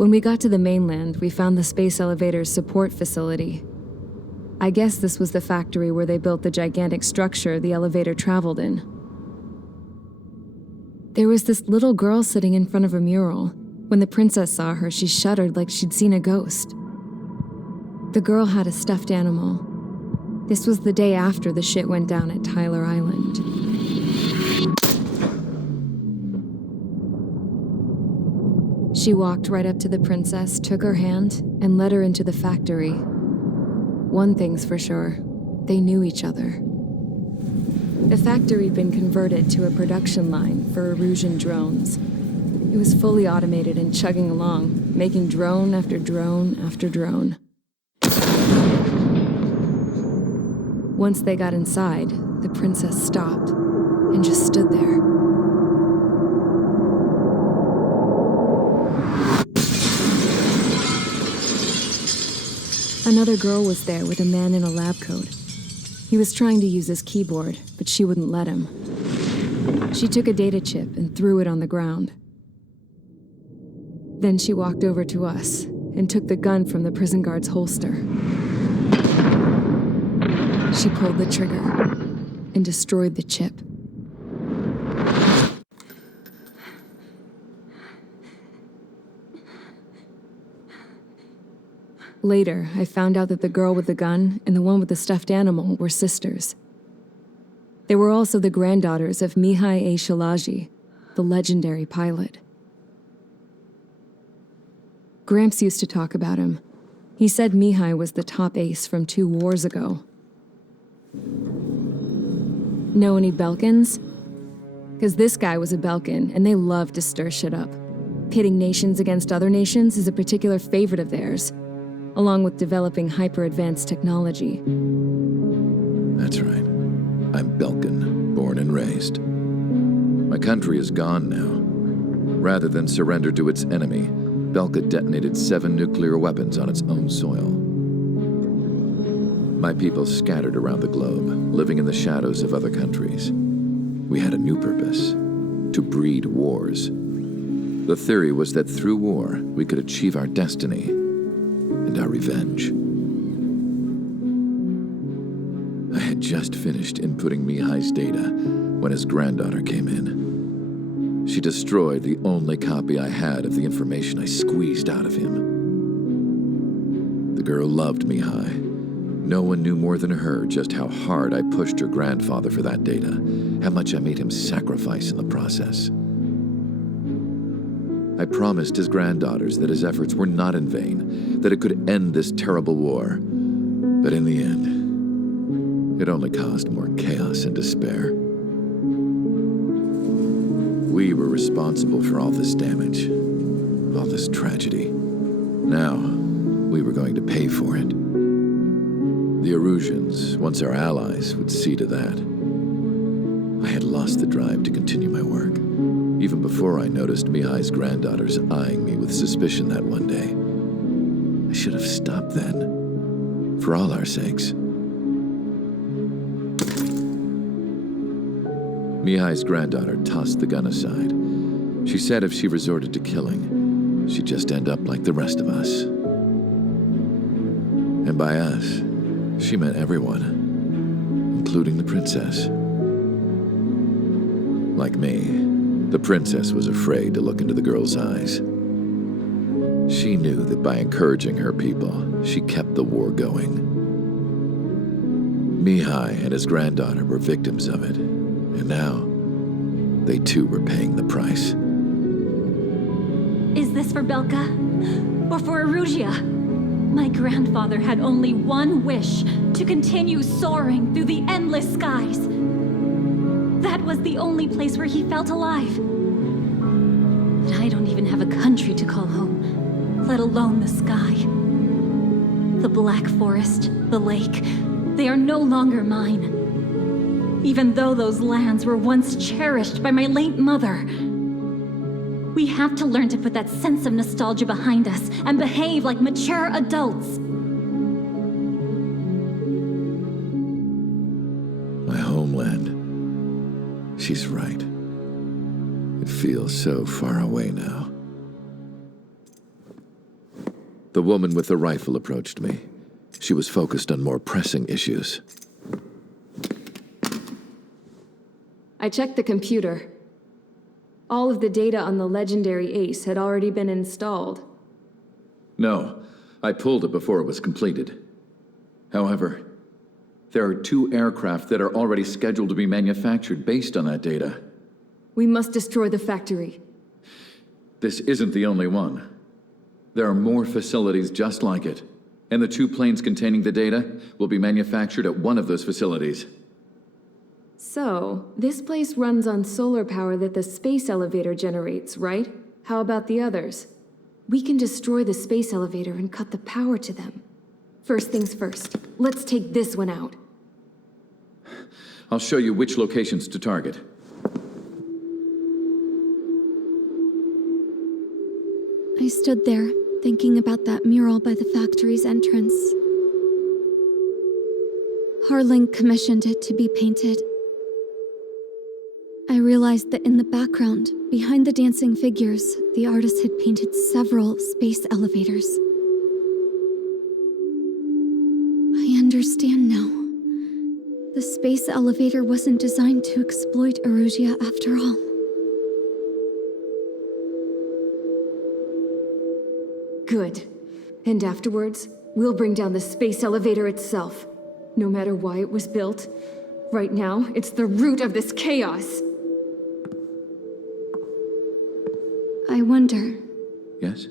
When we got to the mainland, we found the space elevator's support facility. I guess this was the factory where they built the gigantic structure the elevator traveled in. There was this little girl sitting in front of a mural. When the princess saw her, she shuddered like she'd seen a ghost. The girl had a stuffed animal. This was the day after the shit went down at Tyler Island. She walked right up to the princess, took her hand, and led her into the factory. One thing's for sure, they knew each other. The factory'd been converted to a production line for Erusian drones. It was fully automated and chugging along, making drone after drone after drone. Once they got inside, the princess stopped and just stood there. Another girl was there with a man in a lab coat. He was trying to use his keyboard, but she wouldn't let him. She took a data chip and threw it on the ground. Then she walked over to us and took the gun from the prison guard's holster. She pulled the trigger and destroyed the chip. Later, I found out that the girl with the gun and the one with the stuffed animal were sisters. They were also the granddaughters of Mihai A. Shalaji, the legendary pilot. Gramps used to talk about him. He said Mihai was the top ace from 2 wars ago. Know any Belkans? Because this guy was a Belkan, and they love to stir shit up. Pitting nations against other nations is a particular favorite of theirs, along with developing hyper-advanced technology. That's right. I'm Belkan, born and raised. My country is gone now. Rather than surrender to its enemy, Belka detonated 7 nuclear weapons on its own soil. My people scattered around the globe, living in the shadows of other countries. We had a new purpose: to breed wars. The theory was that through war, we could achieve our destiny and our revenge. I had just finished inputting Mihai's data when his granddaughter came in. She destroyed the only copy I had of the information I squeezed out of him. The girl loved Mihai. No one knew more than her just how hard I pushed her grandfather for that data, how much I made him sacrifice in the process. I promised his granddaughters that his efforts were not in vain, that it could end this terrible war. But in the end, it only caused more chaos and despair. We were responsible for all this damage, all this tragedy. Now, we were going to pay for it. The Erusians, once our allies, would see to that. I had lost the drive to continue my work, even before I noticed Mihai's granddaughters eyeing me with suspicion that one day. I should have stopped then, for all our sakes. Mihai's granddaughter tossed the gun aside. She said if she resorted to killing, she'd just end up like the rest of us. And by us, she meant everyone, including the princess. Like me, the princess was afraid to look into the girl's eyes. She knew that by encouraging her people, she kept the war going. Mihai and his granddaughter were victims of it, and now they too were paying the price. Is this for Belka? Or for Erusia? My grandfather had only one wish: to continue soaring through the endless skies. That was the only place where he felt alive. But I don't even have a country to call home, let alone the sky. The Black Forest, the lake, they are no longer mine. Even though those lands were once cherished by my late mother. We have to learn to put that sense of nostalgia behind us and behave like mature adults. My homeland. She's right. It feels so far away now. The woman with the rifle approached me. She was focused on more pressing issues. I checked the computer. All of the data on the legendary Ace had already been installed. No, I pulled it before it was completed. However, there are 2 aircraft that are already scheduled to be manufactured based on that data. We must destroy the factory. This isn't the only one. There are more facilities just like it, and the 2 planes containing the data will be manufactured at one of those facilities. So, this place runs on solar power that the space elevator generates, right? How about the others? We can destroy the space elevator and cut the power to them. First things first, let's take this one out. I'll show you which locations to target. I stood there, thinking about that mural by the factory's entrance. Harling commissioned it to be painted. I realized that in the background, behind the dancing figures, the artist had painted several space elevators. I understand now. The space elevator wasn't designed to exploit Erusia after all. Good. And afterwards, we'll bring down the space elevator itself. No matter why it was built, right now, it's the root of this chaos. I wonder Yes?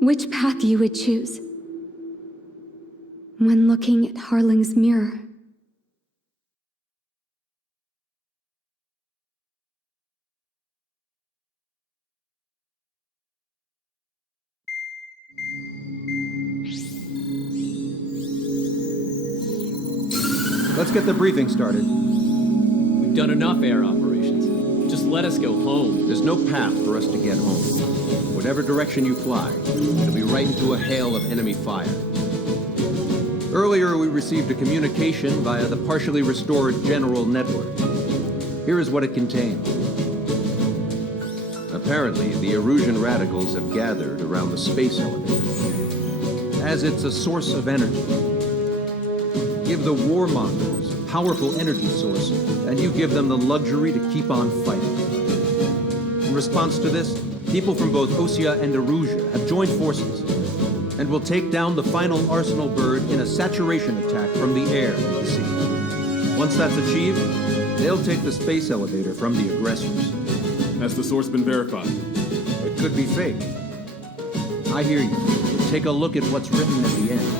which path you would choose when looking at Harling's mirror. Let's get the briefing started. We've done enough air operations. Just let us go home. There's no path for us to get home. Whatever direction you fly, it'll be right into a hail of enemy fire. Earlier, we received a communication via the partially restored general network. Here is what it contained. Apparently, the Erusian radicals have gathered around the space elevator, as it's a source of energy. Give the warmongers a powerful energy source, and you give them the luxury to keep on fighting. In response to this, people from both Osea and Erusia have joined forces and will take down the final Arsenal bird in a saturation attack from the air and the sea. Once that's achieved, they'll take the space elevator from the aggressors. Has the source been verified? It could be fake. I hear you. Take a look at what's written at the end.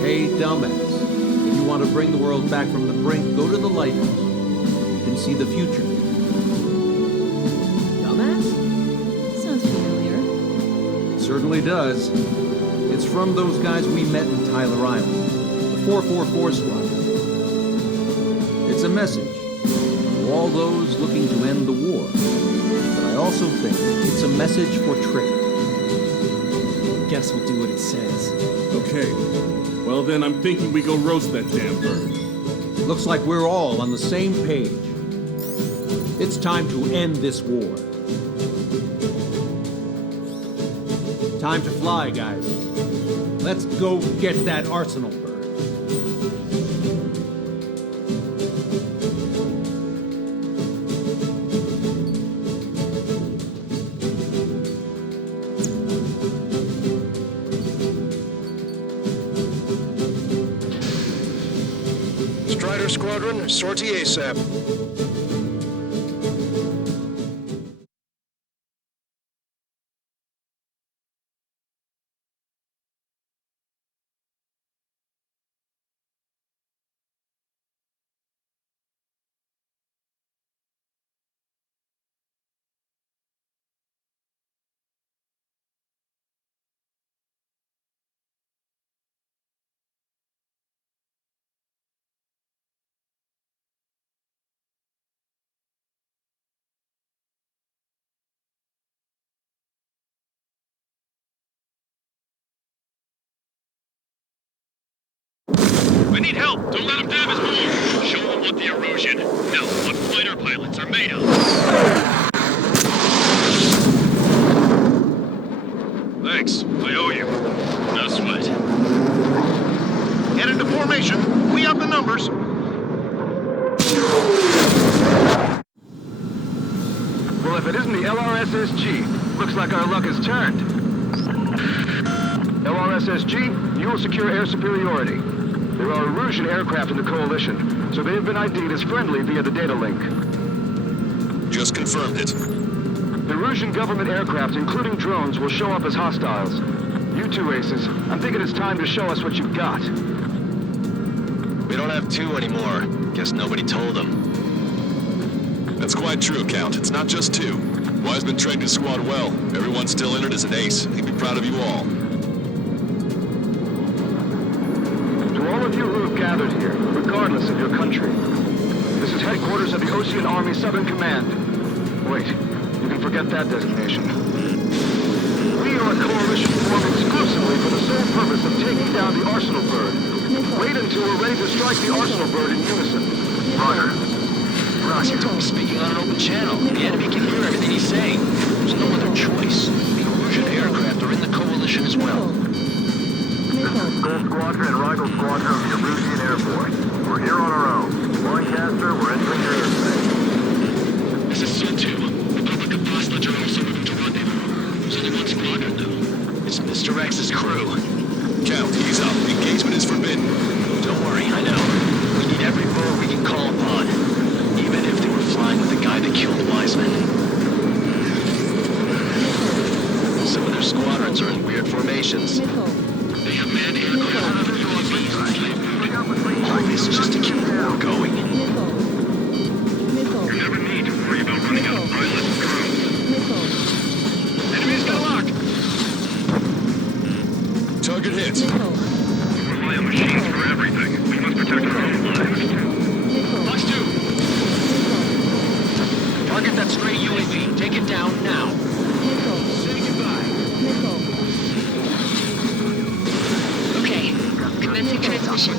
Hey, dumbass. If you want to bring the world back from the brink, go to the lighthouse. You can see the future. Dumbass? Sounds familiar. It certainly does. It's from those guys we met in Tyler Island, the 444 Squad. It's a message to all those looking to end the war. But I also think it's a message for Trigger. Guess we'll do what it says. Okay. Well then, I'm thinking we go roast that damn bird. Looks like we're all on the same page. It's time to end this war. Time to fly, guys. Let's go get that Arsenal bird. Strider Squadron, sortie ASAP. We need help! Don't let him damage more! Show them what the Erusian, no, what fighter pilots are made of! it isn't the LRSSG. Looks like our luck has turned. LRSSG, you will secure air superiority. There are Erusian aircraft in the Coalition, so they have been ID'd as friendly via the data link. Just confirmed it. The Erusian government aircraft, including drones, will show up as hostiles. You two aces, I'm thinking it's time to show us what you've got. We don't have two anymore. Guess nobody told them. That's quite true, Count. It's not just two. Wise's been trained his squad well. Everyone still in it as an ace. He'd be proud of you all. To all of you who have gathered here, regardless of your country, this is headquarters of the Ocean Army Southern Command. Wait, you can forget that designation. We are a coalition formed exclusively for the sole purpose of taking down the Arsenal Bird. Wait until we're ready to strike the Arsenal Bird in unison. Roger. Roger, speaking on an open channel. The enemy can hear everything he's saying. There's no other choice. The Erusian aircraft are in the Coalition as well. This is Gold Squadron and Rigel Squadron of the Erusian Air Force. We're here on our own. Lancaster, we're entering your airspace. This is Sun-2. Republic of Bosledge are also moving to rendezvous. There's only one squadron, though. It's Mr. X's crew. Count, ease up. Engagement is forbidden. Don't worry, I know. We need every bird we can call upon. Even if they were flying with the guy that killed Wiseman. Some of their squadrons are in weird formations. They have manned aircraft. All this just to keep the war going. You never need to worry about running out of pilots and crew. Enemy's got a lock. Target hit. We rely on machines for everything. We must protect our own lives. Watch two. Target that stray UAV. Take it down now. Say goodbye. Okay, commencing transmission.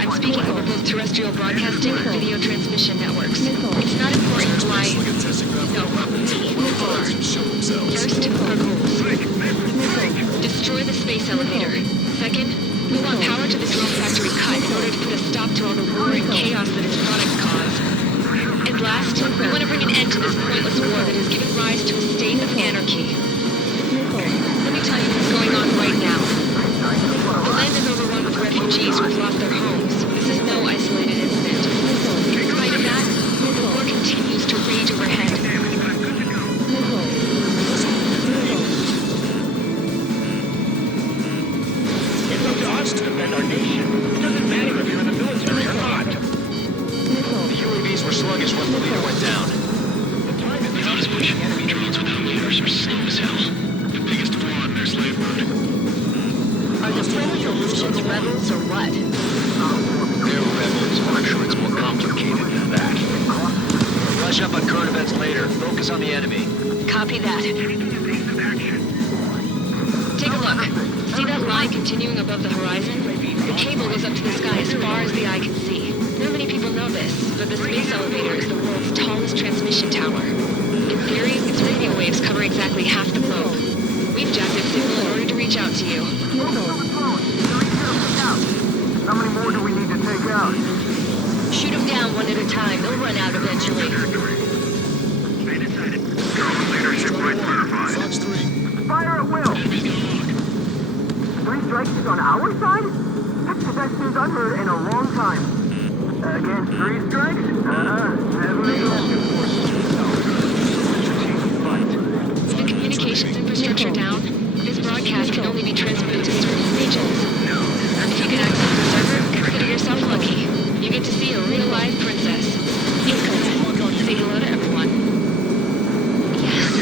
I'm speaking over both terrestrial broadcasting and video transmission networks. It's not important why... No, First, our goals. Destroy the space elevator. Second, we want power to the drone factory cut in order to put a stop to all the war and chaos that its products cause. And last, we want to bring an end to this pointless war that has given rise to a state of anarchy. Let me tell you what's going on right now. The land is overrun with refugees who have lost their homes. This is no isolated incident. In spite of that, the war continues to rage overhead. It's up to us to defend our nation. It doesn't matter if you're in the military or not. The UAVs were sluggish once the leader went down. Without as much enemy drones without leaders are slow as hell. The biggest flaw in their slave route. Are the friendly Erusians rebels or what? They're rebels, but I'm sure it's more complicated than that. Brush up on current events later. Focus on the enemy. Copy that. Take a look. See that line continuing above the horizon? The cable goes up to the sky as far as the eye can see. Not many people know this, but the space elevator is the world's tallest transmission tower. In theory, its radio waves cover exactly half the globe. We've jacked its signal in order to reach out to you. How many more do we need to take out? Shoot them down one at a time. They'll run out eventually. Drone leadership right certified. Fox 3. Fire at will! Enemy's got a lock. 3 strikes is on our side? That's the best news I've heard in a long time. Against 3 strikes? Never again. With the communications infrastructure down, this broadcast can only be transmitted to certain regions. If you can access the server, consider yourself lucky. You get to see a real live princess. Say hello to everyone. Yes.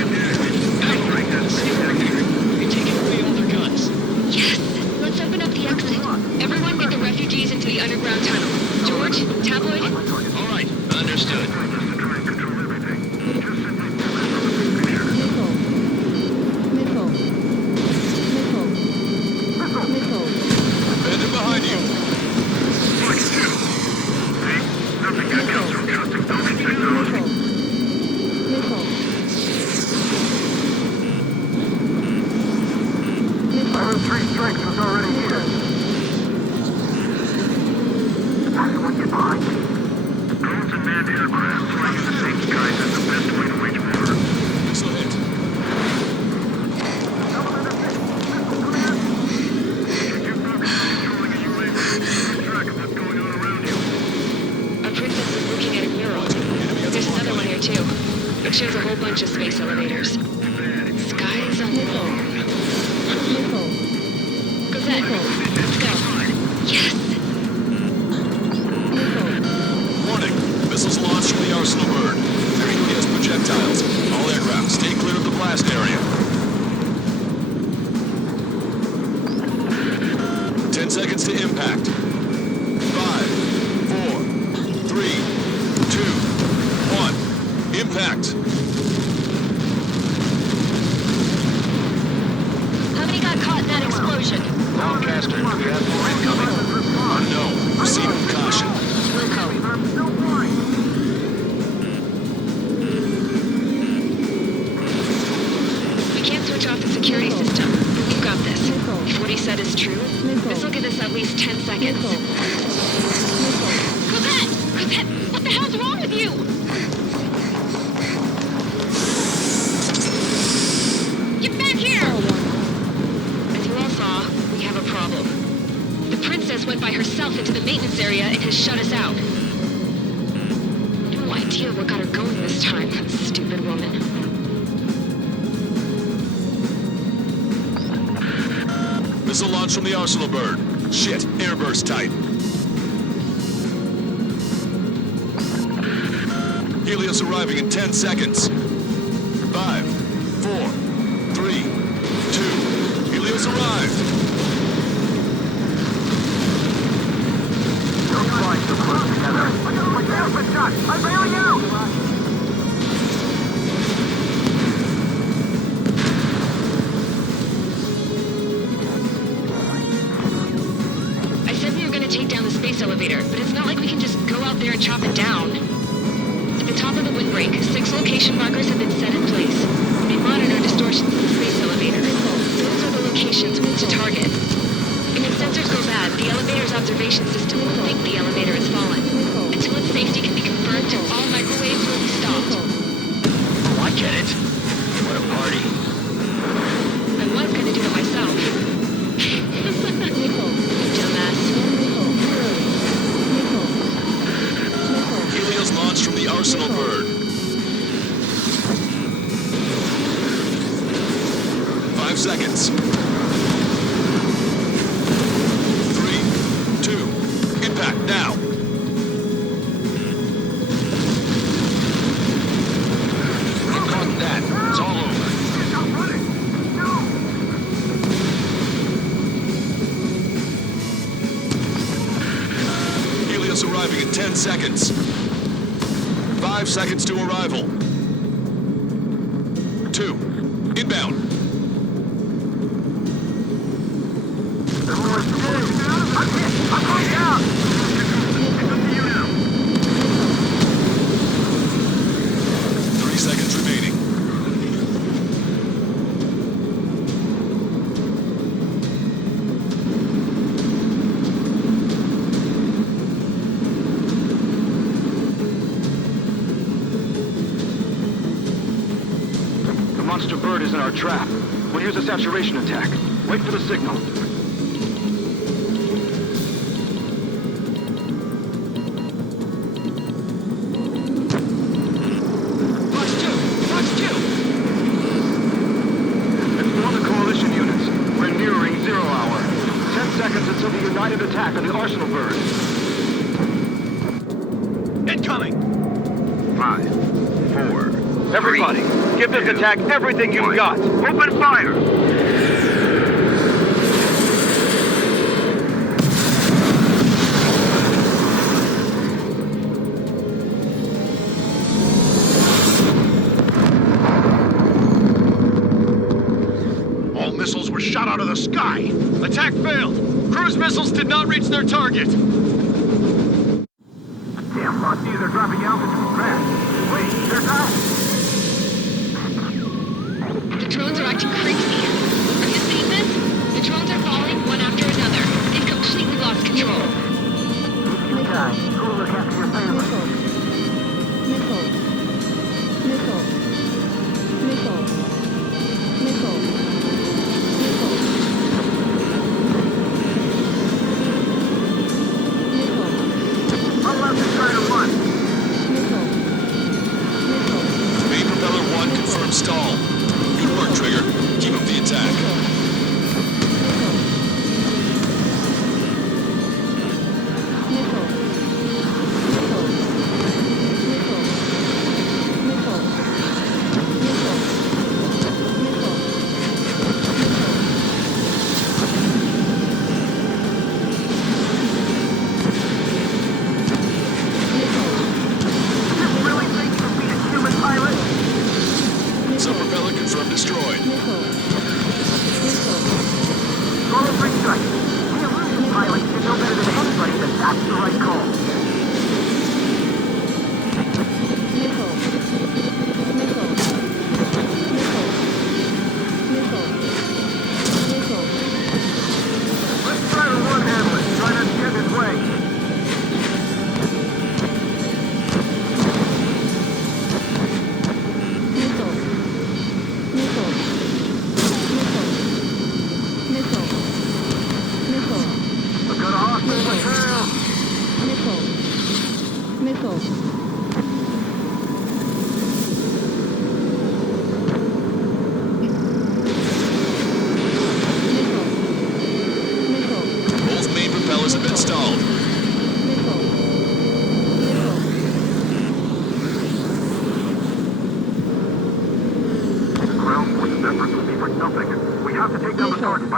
You're taking away all their guns. Yes. Let's open up the exit. Everyone get the refugees into the underground tunnel. George, Tabloid? All right, understood. Bandit behind you. Flex 2. See? Nothing good comes from trusting building technology. I heard 3 strikes was already here. Everyone get behind me. Drones and manned aircraft flying in the same skies is the best way to wage war. looking at a mural. There's another one here, too. It shows a whole bunch of space elevators. Skies unknown. Cosette, let's go. Yes! Warning. Missiles launched from the Arsenal bird. They're helios projectiles. All aircraft, stay clear of the blast area. 10 seconds to impact. 5, 4, 3, 2, 1. Impact. How many got caught in that explosion? Broadcaster, do you have more incoming? Unknown. Proceed with caution. Wilco. We can't switch off the security system, but we've got this. If what he said is true, this will give us at least 10 seconds. Cosette! Cosette, what the hell's wrong with you? Get back here! As you all saw, we have a problem. The princess went by herself into the maintenance area and has shut us out. No idea what got her going this time, stupid woman. Missile launch from the Arsenal bird. Shit, airburst type. Helios arriving in 10 seconds. 5, 4, 3, 2. Helios arrived. Don't fly so close together. I'm bailing out! I said we were going to take down the space elevator, but it's not like we can just go out there and chop it down. At the top of the windbreak, 6 location markers have been set in place. They monitor distortions in the space elevator. Those are the locations we need to target. And if sensors go bad, the elevator's observation system will think the elevator has fallen. Until its safety can be confirmed, all microwaves will be stopped. Oh, I get it. What a party. I was going to do it myself. Dumbass. Helios launched from the Arsenal bird. 5 seconds. 3, 2, impact now. Get caught in that. It's all over. Helios arriving in 10 seconds. 5 seconds to arrival. 2, inbound. I'm going down! 3 seconds remaining. The monster bird is in our trap. We'll use a saturation attack. Wait for the signal. Inform the coalition units. We're nearing 0 hour. 10 seconds until the united attack on the Arsenal bird. Incoming! 5, 4. Everybody, give this attack everything you've got. Open fire! All missiles were shot out of the sky. Attack failed. Cruise missiles did not reach their target. Damn Frosties are dropping altitude fast. Wait, they're out! The drones are acting crazy. Are you seeing this? The drones are falling one after another. They've completely lost control. You guys, who will look after your family? I'll love to try to one.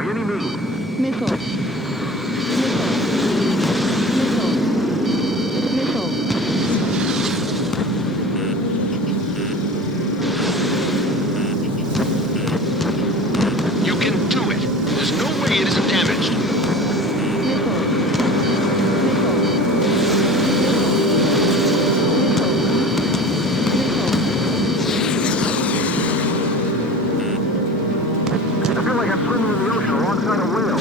by any means. Missile. Missile. Missile. Missile. You can do it. There's no way it isn't damaged. I feel like I'm swimming in the ocean alongside a whale.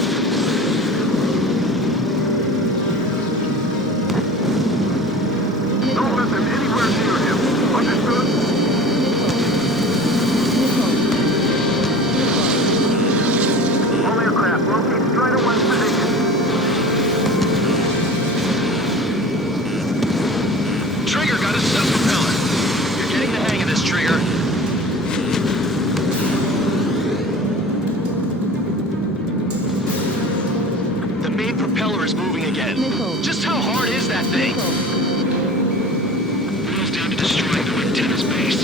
Don't let them anywhere near him. Understood? All aircraft locate Strider 1's position. Trigger got a self-propellant. You're getting the hang of this, Trigger. The main propeller is moving again. Just how hard is that thing? Boils down to destroying the antenna's base.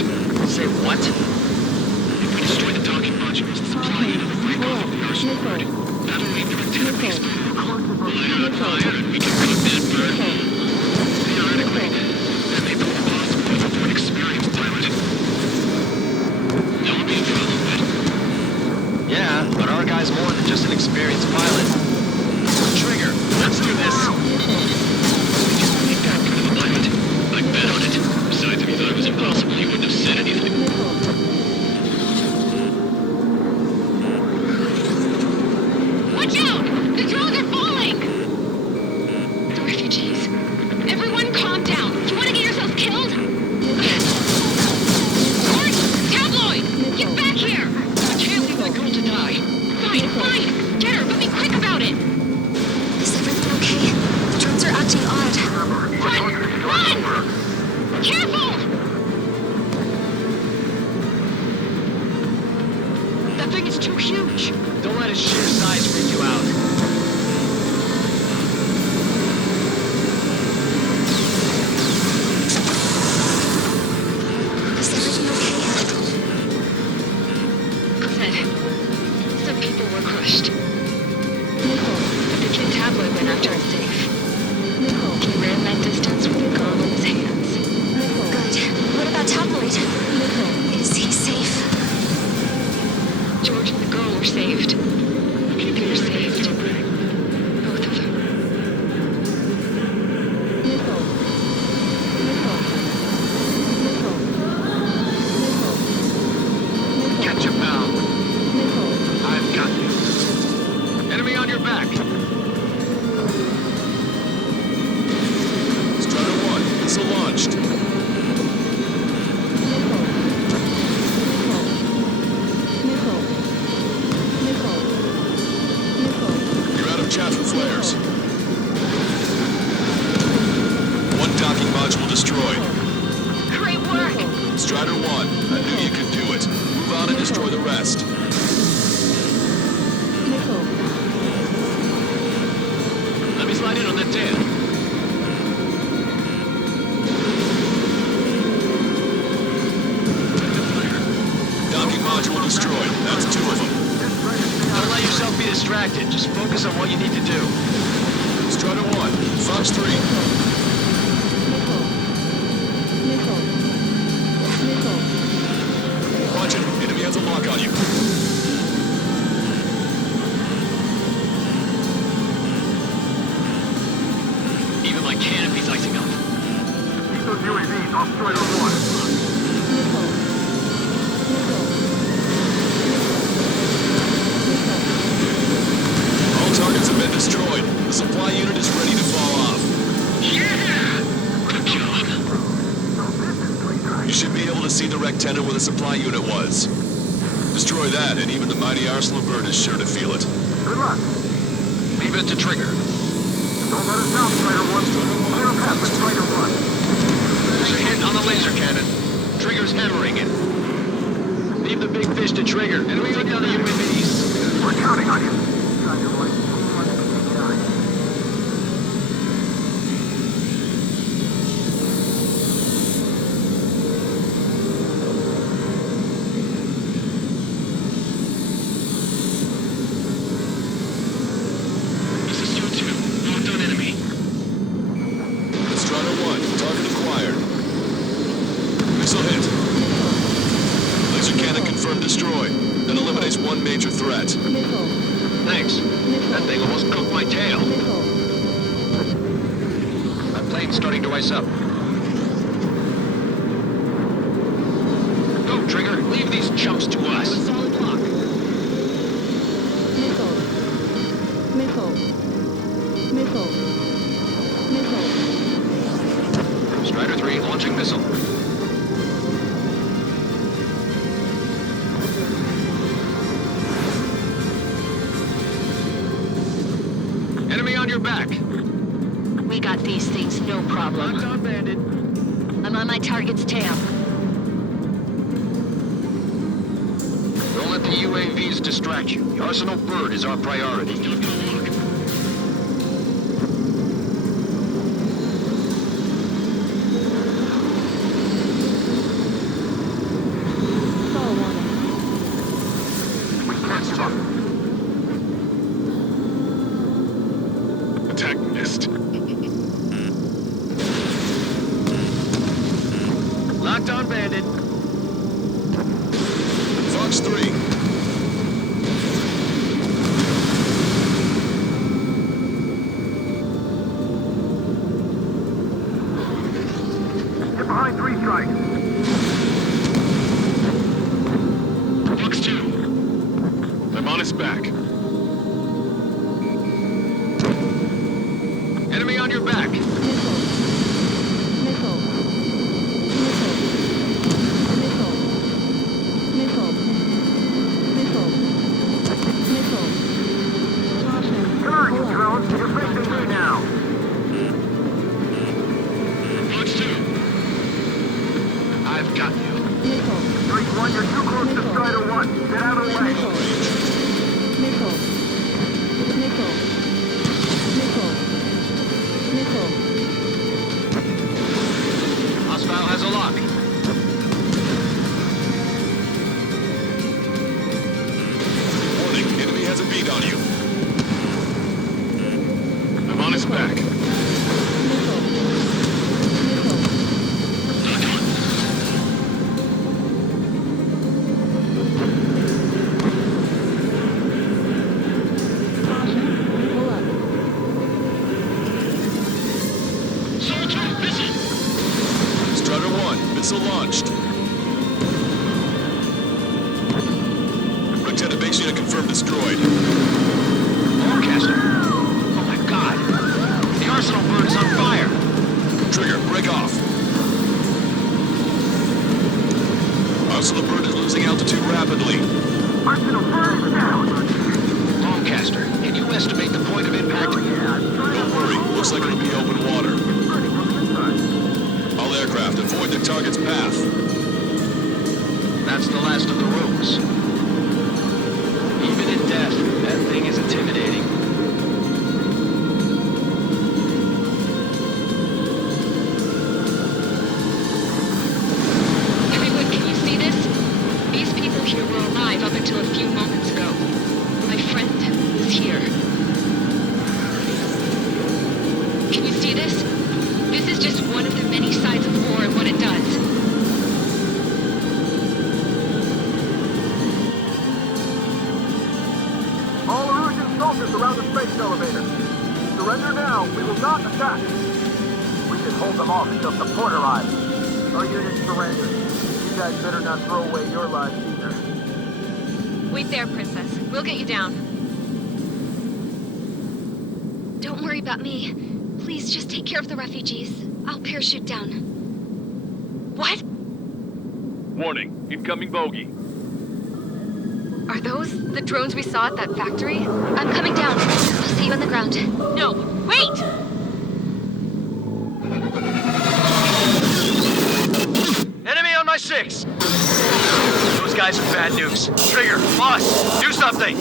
Say what? If we destroy the docking modules, the supply unit will break off the arsenal grid. That'll leave the antenna base full. We'll light it on fire and we can cook that bird. Theoretically, that made the more possible for an experienced pilot. That would be a problem, but... Yeah, but our guy's more than just an experienced pilot. Trigger, let's do this. We just need that good of a pilot. I bet on it. Besides, if he thought it was impossible, he wouldn't have said anything. Watch out! The drones are falling! The refugees. Everyone calm down. You want to get yourselves killed? Court! Tabloid! Get back here! I can't leave my girl to die. Fine, fine! Get her, but be quick about it! Is everything okay? The drones are acting odd. Run! Run! Careful! That thing is too huge. Don't let its sheer size freak you out. Is everything okay? Good. Some people were crushed. But the kid Tabloid went after it safe. He ran that distance with a gun in his hands. Good. What about Tabloid? Is he safe? George and the girl were saved. They were saved. Both of them. Catch him now. I've got you. Enemy on your back. Strider 1, missile launched. You're out of chaff and flares. One docking module destroyed. Great work! Strider 1, I knew you could do it. Move on and destroy the rest. Let me slide in on that tail. Docking module destroyed. That's 2 of them. Don't let yourself be distracted. Just focus on what you need to do. Strider 1, Fox 3. Watch it. Enemy has a lock on you. Even my canopy's icing up. Keep those UAVs off Strider 1. All targets have been destroyed. The supply unit is ready to fall off. Yeah! Good job. You should be able to see the rectenna where the supply unit was. Destroy that, and even the mighty arsenal bird is sure to feel it. Good luck. Leave it to Trigger. Don't let us down, Strider 1. Clear a path for Strider 1. There's a hit on the laser cannon. Trigger's hammering it. Leave the big fish to Trigger, and we take down the UAVs. We're counting on you. Strider 1. Missile hit. Laser cannon confirmed destroyed. That eliminates one major threat. Thanks. That thing almost cooked my tail. My plane's starting to ice up. Go, Trigger. Leave these chumps to us. Solid block. Strider 3 launching missile. Enemy on your back. We got these things, no problem. Locked on bandit. I'm on my target's tail. Don't let the UAVs distract you. The Arsenal bird is our priority. Attack missed. Locked on bandit. Fox 3. Get behind 3 strike. Fox 2. I'm on his back. Enemy on your back. Come on, you drones. You're facing me now. Fox 2. I've got you. Streak 1, you're too close to Strider 1. Get out of the way. Hostile has a lock. Warning, enemy has a bead on you. I'm on his back. Strider 1, missile launched. Lieutenant, base unit confirmed destroyed. Forecaster. Oh my god. The Arsenal bird is on fire. Trigger, break off. Arsenal bird is losing altitude rapidly. Arsenal bird is down. Longcaster, can you estimate the point of impact? Don't worry, looks like it'll be open water. All aircraft, avoid the target's path. That's the last of the rooms. Even in death, that thing is intimidating. Everyone, can you see this? These people here were alive up until a few moments ago. My friend was here. Can you see this? This is just one of the many sides of war and what it does. All Erusian soldiers around the space elevator. Surrender now. We will not attack. We can hold them off until support arrives. Our unit surrenders. You guys better not throw away your lives either. Wait there, Princess. We'll get you down. Don't worry about me. Please just take care of the refugees. I'll parachute down. What? Warning, incoming bogey. Are those the drones we saw at that factory? I'm coming down. I'll see you on the ground. No, wait! Enemy on my 6! Those guys are bad news. Trigger, boss, do something!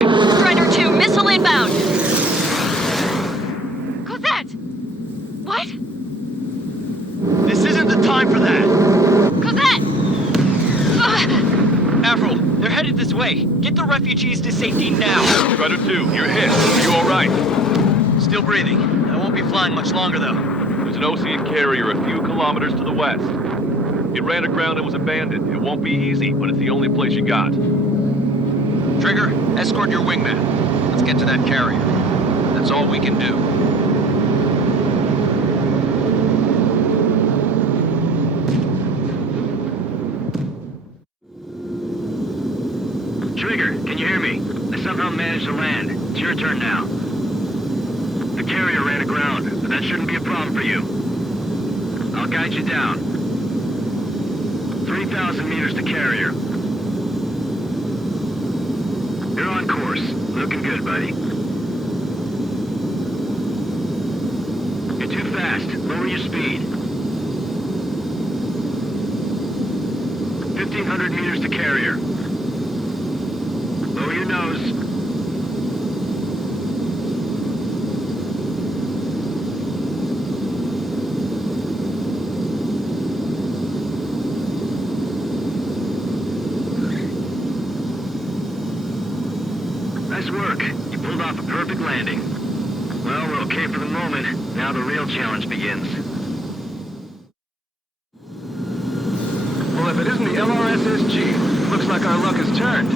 Strider 2, missile inbound! Cosette! What? This isn't the time for that! Cosette! Avril, they're headed this way. Get the refugees to safety now. Strider 2, you're hit. Are you alright? Still breathing. I won't be flying much longer, though. There's an Ocean carrier a few kilometers to the west. It ran aground and was abandoned. It won't be easy, but it's the only place you got. Trigger, escort your wingman. Let's get to that carrier. That's all we can do. Trigger, can you hear me? I somehow managed to land. It's your turn now. The carrier ran aground, but that shouldn't be a problem for you. I'll guide you down. 3,000 meters to carrier. You're on course. Looking good, buddy. You're too fast. Lower your speed. 1,500 meters to carrier. Lower your nose. Nice work. You pulled off a perfect landing. Well, we're okay for the moment. Now the real challenge begins. Well, if it isn't the LRSSG, looks like our luck has turned.